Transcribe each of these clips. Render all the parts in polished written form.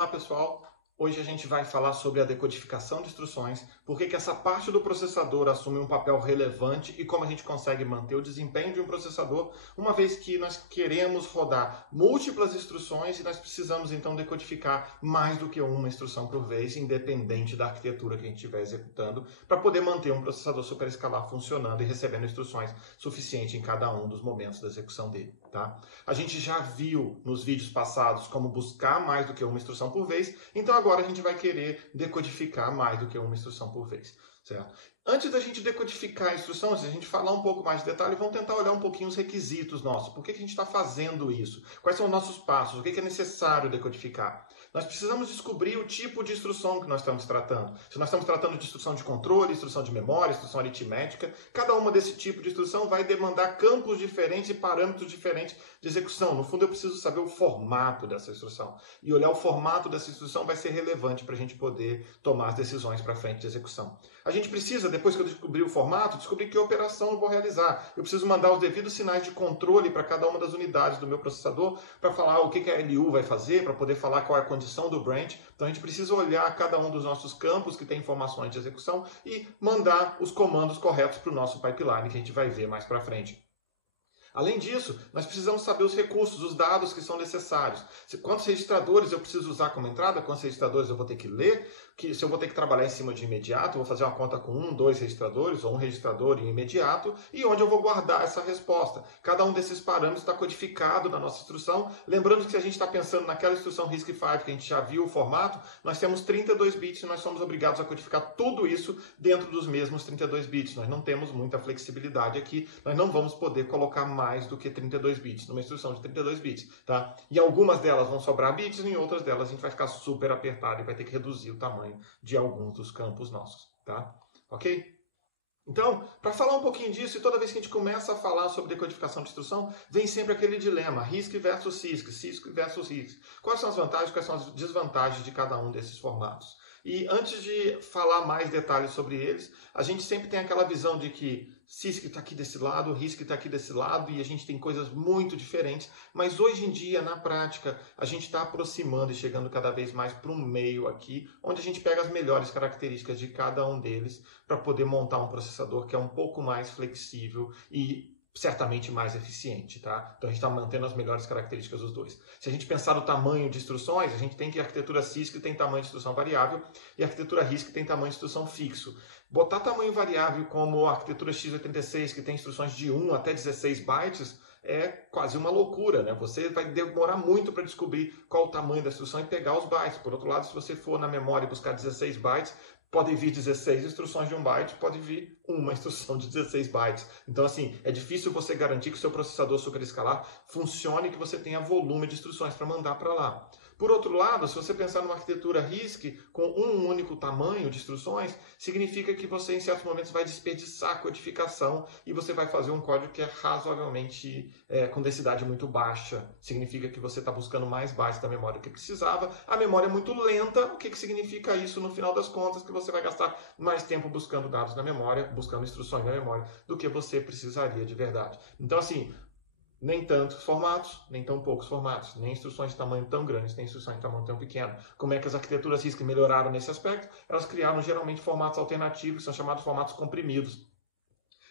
Olá pessoal, hoje a gente vai falar sobre a decodificação de instruções, por que essa parte do processador assume um papel relevante e como a gente consegue manter o desempenho de um processador, uma vez que nós queremos rodar múltiplas instruções e nós precisamos então decodificar mais do que uma instrução por vez, independente da arquitetura que a gente estiver executando, para poder manter um processador superescalar funcionando e recebendo instruções suficientes em cada um dos momentos da execução dele. Tá? A gente já viu nos vídeos passados como buscar mais do que uma instrução por vez, então agora a gente vai querer decodificar mais do que uma instrução por vez. Certo? Antes da gente decodificar a instrução, se a gente falar um pouco mais de detalhe, vamos tentar olhar um pouquinho os requisitos nossos. Por que a gente está fazendo isso? Quais são os nossos passos? O que é necessário decodificar? Nós precisamos descobrir o tipo de instrução que nós estamos tratando. Se nós estamos tratando de instrução de controle, instrução de memória, instrução aritmética, cada uma desse tipo de instrução vai demandar campos diferentes e parâmetros diferentes de execução. No fundo, eu preciso saber o formato dessa instrução. E olhar o formato dessa instrução vai ser relevante para a gente poder tomar as decisões para frente de execução. A gente precisa, depois que eu descobrir o formato, descobrir que operação eu vou realizar. Eu preciso mandar os devidos sinais de controle para cada uma das unidades do meu processador para falar o que a LU vai fazer, para poder falar qual é a condição do branch. Então a gente precisa olhar cada um dos nossos campos que tem informações de execução e mandar os comandos corretos para o nosso pipeline, que a gente vai ver mais para frente. Além disso, nós precisamos saber os recursos, os dados que são necessários. Quantos registradores eu preciso usar como entrada, quantos registradores eu vou ter que ler, se eu vou ter que trabalhar em cima de imediato, eu vou fazer uma conta com 1, 2 registradores ou um registrador em imediato, e onde eu vou guardar essa resposta. Cada um desses parâmetros está codificado na nossa instrução. Lembrando que se a gente está pensando naquela instrução RISC-V que a gente já viu o formato, nós temos 32 bits e nós somos obrigados a codificar tudo isso dentro dos mesmos 32 bits. Nós não temos muita flexibilidade aqui, nós não vamos poder colocar mais do que 32 bits, numa instrução de 32 bits, tá? E algumas delas vão sobrar bits, e em outras delas a gente vai ficar super apertado e vai ter que reduzir o tamanho de alguns dos campos nossos, tá? Ok? Então, para falar um pouquinho disso, e toda vez que a gente começa a falar sobre decodificação de instrução, vem sempre aquele dilema, RISC versus CISC, CISC versus RISC. Quais são as vantagens, quais são as desvantagens de cada um desses formatos? E antes de falar mais detalhes sobre eles, a gente sempre tem aquela visão de que CISC está aqui desse lado, RISC está aqui desse lado, e a gente tem coisas muito diferentes, mas hoje em dia, na prática, a gente está aproximando e chegando cada vez mais para um meio aqui, onde a gente pega as melhores características de cada um deles para poder montar um processador que é um pouco mais flexível e certamente mais eficiente, tá? Então a gente está mantendo as melhores características dos dois. Se a gente pensar no tamanho de instruções, a gente tem que a arquitetura CISC tem tamanho de instrução variável e a arquitetura RISC tem tamanho de instrução fixo. Botar tamanho variável como a arquitetura x86, que tem instruções de 1 até 16 bytes, é quase uma loucura, né? Você vai demorar muito para descobrir qual o tamanho da instrução e pegar os bytes. Por outro lado, se você for na memória e buscar 16 bytes, podem vir 16 instruções de 1 byte, pode vir uma instrução de 16 bytes. Então, assim, é difícil você garantir que o seu processador superescalar funcione e que você tenha volume de instruções para mandar para lá. Por outro lado, se você pensar numa arquitetura RISC com um único tamanho de instruções, significa que você, em certos momentos, vai desperdiçar a codificação e você vai fazer um código que é razoavelmente com densidade muito baixa. Significa que você está buscando mais bytes da memória do que precisava. A memória é muito lenta. O que significa isso, no final das contas? Que você vai gastar mais tempo buscando dados na memória, buscando instruções na memória, do que você precisaria de verdade. Então, assim, nem tantos formatos, nem tão poucos formatos, nem instruções de tamanho tão grandes, nem instruções de tamanho tão pequeno. Como é que as arquiteturas RISC melhoraram nesse aspecto? Elas criaram geralmente formatos alternativos, que são chamados formatos comprimidos.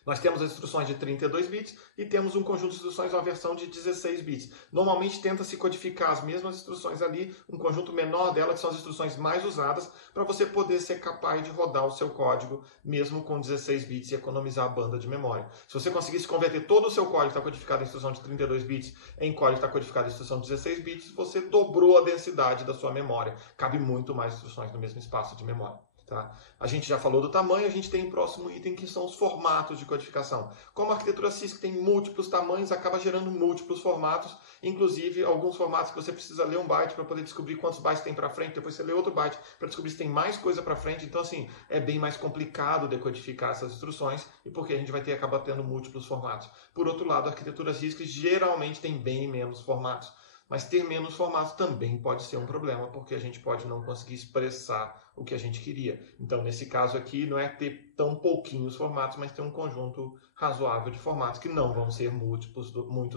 Nós temos as instruções de 32 bits e temos um conjunto de instruções, uma versão de 16 bits. Normalmente tenta-se codificar as mesmas instruções ali, um conjunto menor delas, que são as instruções mais usadas, para você poder ser capaz de rodar o seu código, mesmo com 16 bits e economizar a banda de memória. Se você conseguisse converter todo o seu código que está codificado em instrução de 32 bits em código que está codificado em instrução de 16 bits, você dobrou a densidade da sua memória. Cabe muito mais instruções no mesmo espaço de memória. Tá? A gente já falou do tamanho, a gente tem o próximo item que são os formatos de codificação. Como a arquitetura CISC tem múltiplos tamanhos, acaba gerando múltiplos formatos, inclusive alguns formatos que você precisa ler um byte para poder descobrir quantos bytes tem para frente, depois você lê outro byte para descobrir se tem mais coisa para frente. Então, assim, é bem mais complicado decodificar essas instruções e porque a gente vai ter acabar tendo múltiplos formatos. Por outro lado, arquiteturas RISC geralmente tem bem menos formatos. Mas ter menos formatos também pode ser um problema, porque a gente pode não conseguir expressar o que a gente queria. Então, nesse caso aqui, não é ter tão pouquinhos formatos, mas ter um conjunto razoável de formatos, que não vão ser muitos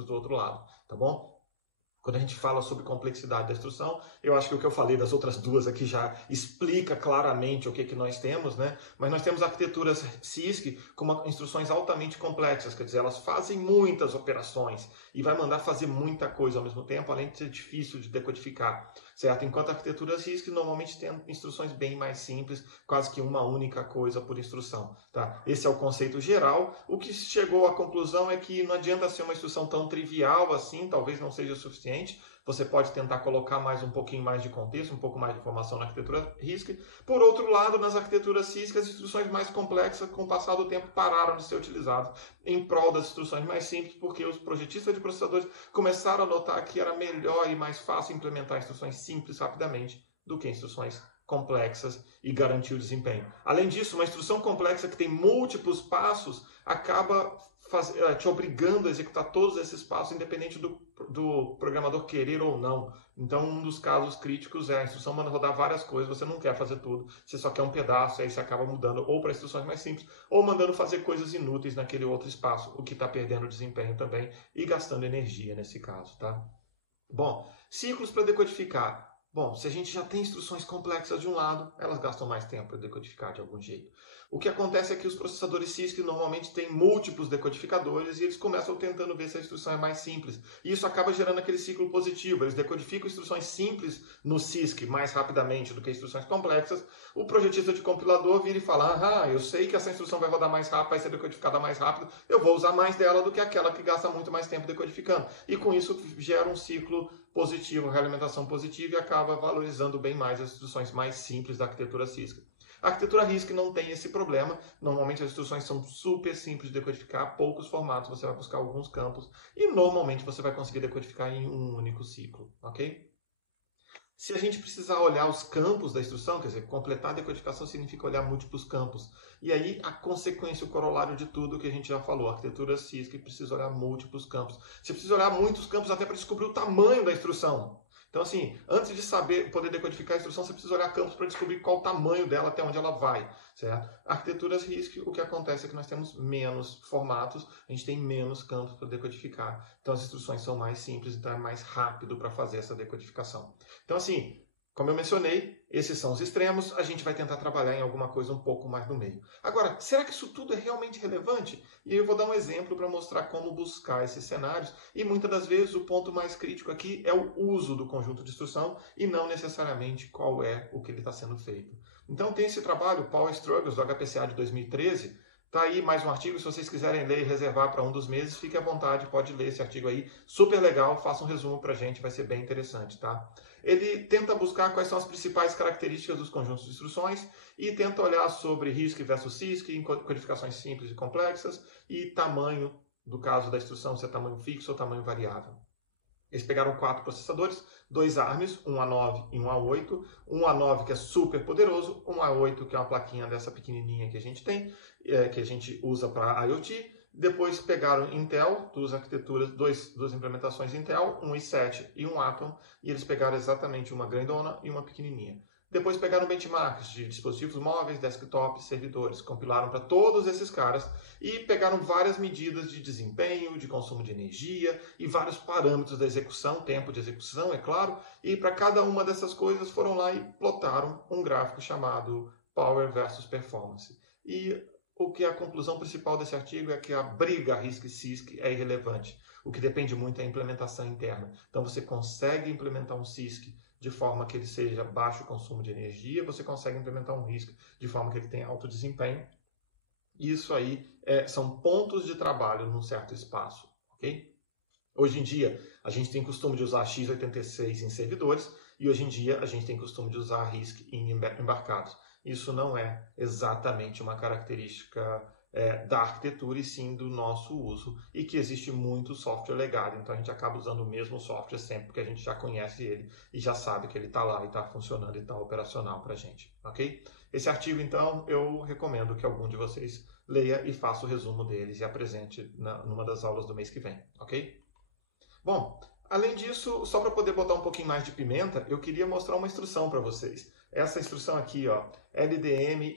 do outro lado, tá bom? Quando a gente fala sobre complexidade da instrução, eu acho que o que eu falei das outras duas aqui já explica claramente o que nós temos, né? Mas nós temos arquiteturas CISC com instruções altamente complexas, quer dizer, elas fazem muitas operações e vai mandar fazer muita coisa ao mesmo tempo, além de ser difícil de decodificar, certo? Enquanto a arquitetura CISC normalmente tem instruções bem mais simples, quase que uma única coisa por instrução, tá? Esse é o conceito geral. O que chegou à conclusão é que não adianta ser uma instrução tão trivial assim, talvez não seja o suficiente. Você pode tentar colocar um pouquinho mais de contexto, um pouco mais de informação na arquitetura RISC. Por outro lado, nas arquiteturas CISC, as instruções mais complexas, com o passar do tempo, pararam de ser utilizadas em prol das instruções mais simples, porque os projetistas de processadores começaram a notar que era melhor e mais fácil implementar instruções simples rapidamente do que instruções complexas e garantir o desempenho. Além disso, uma instrução complexa que tem múltiplos passos acaba te obrigando a executar todos esses passos, independente do programador querer ou não. Então, um dos casos críticos é a instrução manda rodar várias coisas, você não quer fazer tudo, você só quer um pedaço, aí você acaba mudando ou para instruções mais simples, ou mandando fazer coisas inúteis naquele outro espaço, o que está perdendo desempenho também e gastando energia nesse caso, tá? Bom, ciclos para decodificar. Bom, se a gente já tem instruções complexas de um lado, elas gastam mais tempo para decodificar de algum jeito. O que acontece é que os processadores CISC normalmente têm múltiplos decodificadores e eles começam tentando ver se a instrução é mais simples. E isso acaba gerando aquele ciclo positivo. Eles decodificam instruções simples no CISC mais rapidamente do que instruções complexas. O projetista de compilador vira e fala, eu sei que essa instrução vai rodar mais rápido, vai ser decodificada mais rápido, eu vou usar mais dela do que aquela que gasta muito mais tempo decodificando. E com isso gera um ciclo positivo, realimentação positiva, e acaba valorizando bem mais as instruções mais simples da arquitetura CISC. A arquitetura RISC não tem esse problema. Normalmente as instruções são super simples de decodificar, poucos formatos, você vai buscar alguns campos e normalmente você vai conseguir decodificar em um único ciclo, ok? Se a gente precisar olhar os campos da instrução, quer dizer, completar a decodificação significa olhar múltiplos campos. E aí a consequência, o corolário de tudo que a gente já falou, a arquitetura CISC precisa olhar múltiplos campos. Você precisa olhar muitos campos até para descobrir o tamanho da instrução. Então, assim, antes de poder decodificar a instrução, você precisa olhar campos para descobrir qual o tamanho dela, até onde ela vai, certo? Arquiteturas RISC, o que acontece é que nós temos menos formatos, a gente tem menos campos para decodificar. Então, as instruções são mais simples, então é mais rápido para fazer essa decodificação. Então, assim, como eu mencionei, esses são os extremos, a gente vai tentar trabalhar em alguma coisa um pouco mais no meio. Agora, será que isso tudo é realmente relevante? E eu vou dar um exemplo para mostrar como buscar esses cenários, e muitas das vezes o ponto mais crítico aqui é o uso do conjunto de instrução e não necessariamente qual é o que ele está sendo feito. Então tem esse trabalho, Power Struggles, do HPCA de 2013, tá aí mais um artigo, se vocês quiserem ler e reservar para um dos meses, fique à vontade, pode ler esse artigo aí, super legal, faça um resumo para a gente, vai ser bem interessante, tá? Ele tenta buscar quais são as principais características dos conjuntos de instruções e tenta olhar sobre RISC versus CISC, em codificações simples e complexas, e tamanho, do caso da instrução, se é tamanho fixo ou tamanho variável. Eles pegaram 4 processadores, 2 ARMs, um A9 e um A8. Um A9 que é super poderoso, um A8 que é uma plaquinha dessa pequenininha que a gente tem, que a gente usa para IoT. Depois pegaram Intel, duas arquiteturas, duas implementações Intel, um i7 e um Atom, e eles pegaram exatamente uma grandona e uma pequenininha. Depois pegaram benchmarks de dispositivos móveis, desktop, servidores, compilaram para todos esses caras e pegaram várias medidas de desempenho, de consumo de energia e vários parâmetros da execução, tempo de execução, é claro, e para cada uma dessas coisas foram lá e plotaram um gráfico chamado Power versus Performance. E o que é a conclusão principal desse artigo é que a briga RISC-CISC é irrelevante. O que depende muito é a implementação interna. Então você consegue implementar um CISC de forma que ele seja baixo consumo de energia, você consegue implementar um RISC de forma que ele tenha alto desempenho. Isso aí são pontos de trabalho num certo espaço, ok? Hoje em dia, a gente tem costume de usar x86 em servidores e hoje em dia a gente tem costume de usar RISC em embarcados. Isso não é exatamente uma característica da arquitetura e sim do nosso uso, e que existe muito software legado, então a gente acaba usando o mesmo software sempre, porque a gente já conhece ele e já sabe que ele está lá e está funcionando e está operacional para a gente, ok? Esse artigo, então, eu recomendo que algum de vocês leia e faça o resumo deles e apresente numa das aulas do mês que vem, ok? Bom, além disso, só para poder botar um pouquinho mais de pimenta, eu queria mostrar uma instrução para vocês. Essa instrução aqui, ó, LDM-IAEQ,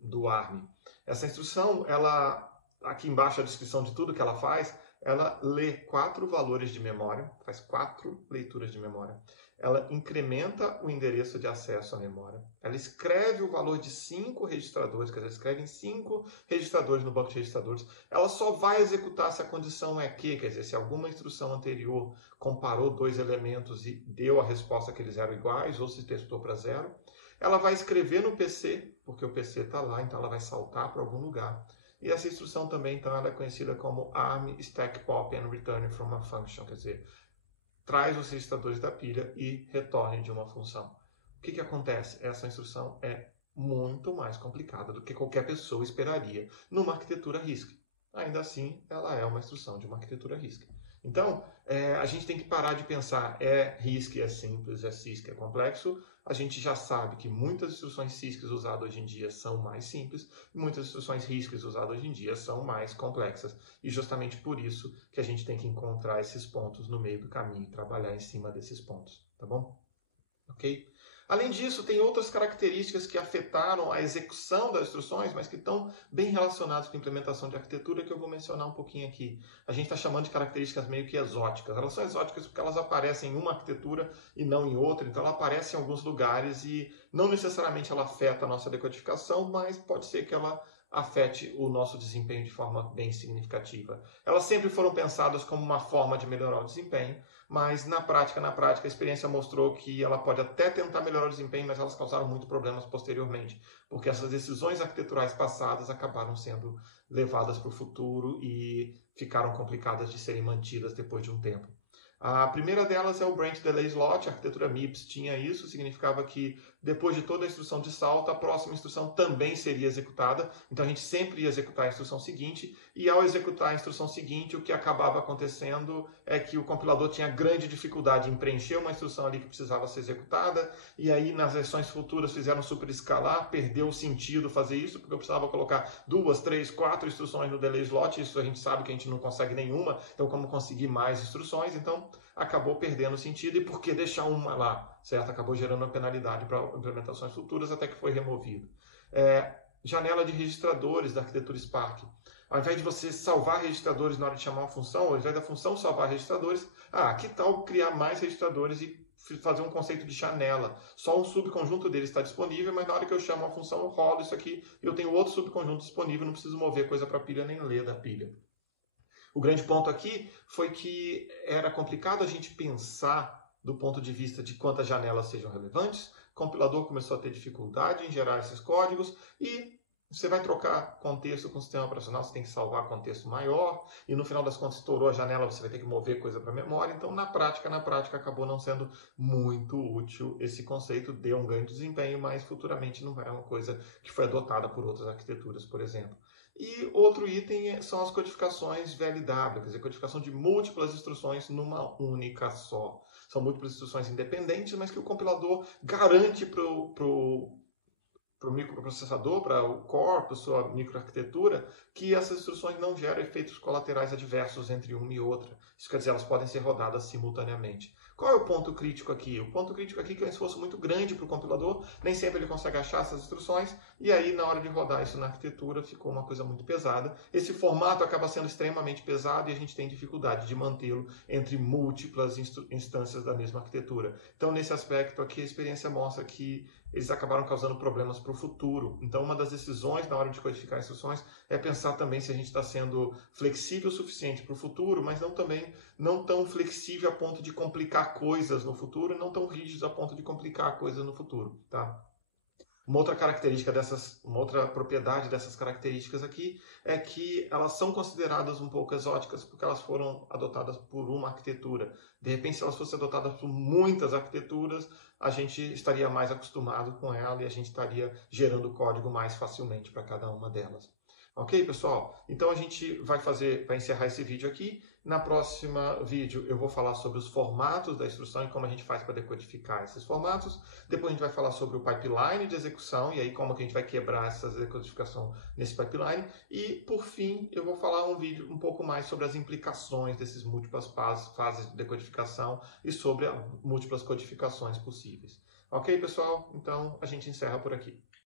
do ARM. Essa instrução, ela, aqui embaixo a descrição de tudo que ela faz, ela lê 4 valores de memória, faz 4 leituras de memória. Ela incrementa o endereço de acesso à memória. Ela escreve o valor de 5 registradores, quer dizer, escreve em 5 registradores no banco de registradores. Ela só vai executar se a condição é que, quer dizer, se alguma instrução anterior comparou 2 elementos e deu a resposta que eles eram iguais, ou se testou para 0. Ela vai escrever no PC, porque o PC está lá, então ela vai saltar para algum lugar. E essa instrução também, então, ela é conhecida como ARM Stack Pop and Return from a Function, quer dizer, traz os registradores da pilha e retorne de uma função. O que acontece? Essa instrução é muito mais complicada do que qualquer pessoa esperaria numa arquitetura RISC. Ainda assim, ela é uma instrução de uma arquitetura RISC. Então, a gente tem que parar de pensar, RISC é simples, CISC é complexo. A gente já sabe que muitas instruções CISC usadas hoje em dia são mais simples e muitas instruções RISC usadas hoje em dia são mais complexas. E justamente por isso que a gente tem que encontrar esses pontos no meio do caminho e trabalhar em cima desses pontos, tá bom? Ok? Além disso, tem outras características que afetaram a execução das instruções, mas que estão bem relacionadas com a implementação de arquitetura, que eu vou mencionar um pouquinho aqui. A gente está chamando de características meio que exóticas. Elas são exóticas porque elas aparecem em uma arquitetura e não em outra, então ela aparece em alguns lugares e não necessariamente ela afeta a nossa decodificação, mas pode ser que ela afete o nosso desempenho de forma bem significativa. Elas sempre foram pensadas como uma forma de melhorar o desempenho, mas na prática, a experiência mostrou que ela pode até tentar melhorar o desempenho, mas elas causaram muitos problemas posteriormente, porque essas decisões arquiteturais passadas acabaram sendo levadas para o futuro e ficaram complicadas de serem mantidas depois de um tempo. A primeira delas é o Branch Delay Slot. A arquitetura MIPS tinha isso, significava que depois de toda a instrução de salto, a próxima instrução também seria executada. Então a gente sempre ia executar a instrução seguinte, e ao executar a instrução seguinte, o que acabava acontecendo é que o compilador tinha grande dificuldade em preencher uma instrução ali que precisava ser executada, e aí nas versões futuras fizeram superescalar, perdeu o sentido fazer isso, porque eu precisava colocar 2, 3, 4 instruções no delay slot, isso a gente sabe que a gente não consegue nenhuma, então como conseguir mais instruções? Então acabou perdendo o sentido, e por que deixar uma lá, certo? Acabou gerando uma penalidade para implementações futuras, até que foi removido. Janela de registradores da arquitetura Spark. Ao invés de você salvar registradores na hora de chamar uma função, ao invés da função salvar registradores, que tal criar mais registradores e fazer um conceito de janela? Só um subconjunto deles está disponível, mas na hora que eu chamo uma função, eu rolo isso aqui e eu tenho outro subconjunto disponível, não preciso mover coisa para a pilha nem ler da pilha. O grande ponto aqui foi que era complicado a gente pensar do ponto de vista de quantas janelas sejam relevantes. O compilador começou a ter dificuldade em gerar esses códigos e você vai trocar contexto com o sistema operacional, você tem que salvar contexto maior e no final das contas estourou a janela, você vai ter que mover coisa para a memória. Então, na prática, acabou não sendo muito útil esse conceito, deu um ganho de desempenho, mas futuramente não é uma coisa que foi adotada por outras arquiteturas, por exemplo. E outro item são as codificações VLW, quer dizer, codificação de múltiplas instruções numa única só. São múltiplas instruções independentes, mas que o compilador garante para o microprocessador, para o core, para a sua microarquitetura, que essas instruções não geram efeitos colaterais adversos entre uma e outra. Isso quer dizer, elas podem ser rodadas simultaneamente. Qual é o ponto crítico aqui? O ponto crítico aqui é que é um esforço muito grande para o compilador, nem sempre ele consegue achar essas instruções, e aí na hora de rodar isso na arquitetura ficou uma coisa muito pesada. Esse formato acaba sendo extremamente pesado e a gente tem dificuldade de mantê-lo entre múltiplas instâncias da mesma arquitetura. Então, nesse aspecto aqui, a experiência mostra que eles acabaram causando problemas para o futuro. Então, uma das decisões na hora de codificar instruções é pensar também se a gente está sendo flexível o suficiente para o futuro, mas não tão flexível a ponto de complicar coisas no futuro, e não tão rígido a ponto de complicar coisas no futuro, tá? Uma outra propriedade dessas características aqui é que elas são consideradas um pouco exóticas porque elas foram adotadas por uma arquitetura. De repente, se elas fossem adotadas por muitas arquiteturas, a gente estaria mais acostumado com ela e a gente estaria gerando código mais facilmente para cada uma delas. Ok, pessoal? Então a gente vai encerrar esse vídeo aqui. Na próxima vídeo eu vou falar sobre os formatos da instrução e como a gente faz para decodificar esses formatos. Depois a gente vai falar sobre o pipeline de execução e aí como que a gente vai quebrar essa decodificação nesse pipeline. E por fim eu vou falar um vídeo um pouco mais sobre as implicações desses múltiplas fases de decodificação e sobre as múltiplas codificações possíveis. Ok, pessoal? Então a gente encerra por aqui.